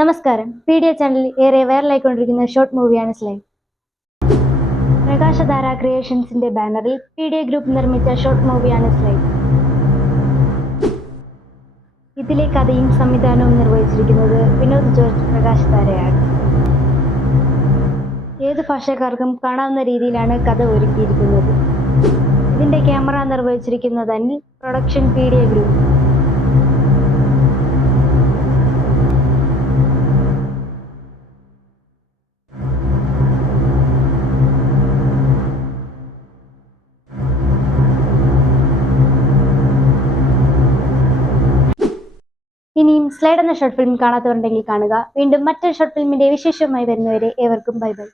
നമസ്കാരം. P D S ചാനലിൽ ഏറെ വൈറലായിക്കൊണ്ടിരിക്കുന്ന ഷോർട്ട് മൂവിയാണ് സ്ലൈ പ്രകാശധാര ക്രിയേഷൻസിന്റെ ബാനറിൽ പി ഡി എ ഗ്രൂപ്പ് നിർമ്മിച്ച ഷോർട്ട് മൂവിയാണ് സ്ലൈ ഇതിലെ കഥയും സംവിധാനവും നിർവഹിച്ചിരിക്കുന്നത് വിനോദ് ജോർജ് പ്രകാശധാരയാണ്. ഏത് ഭാഷക്കാർക്കും കാണാവുന്ന രീതിയിലാണ് കഥ ഒരുക്കിയിരിക്കുന്നത്. ഇതിന്റെ camera നിർവഹിച്ചിരിക്കുന്നത് Anil production P D A group ഇനിയും സ്ലൈഡ് എന്ന ഷോർട്ട് ഫിലിം കാണാത്തവരുണ്ടെങ്കിൽ കാണുക. വീണ്ടും മറ്റൊരു ഷോർട്ട് ഫിലിമിന്റെ വിശേഷവുമായി വരുന്നവരെ ഏവർക്കും ബൈ ബൈ.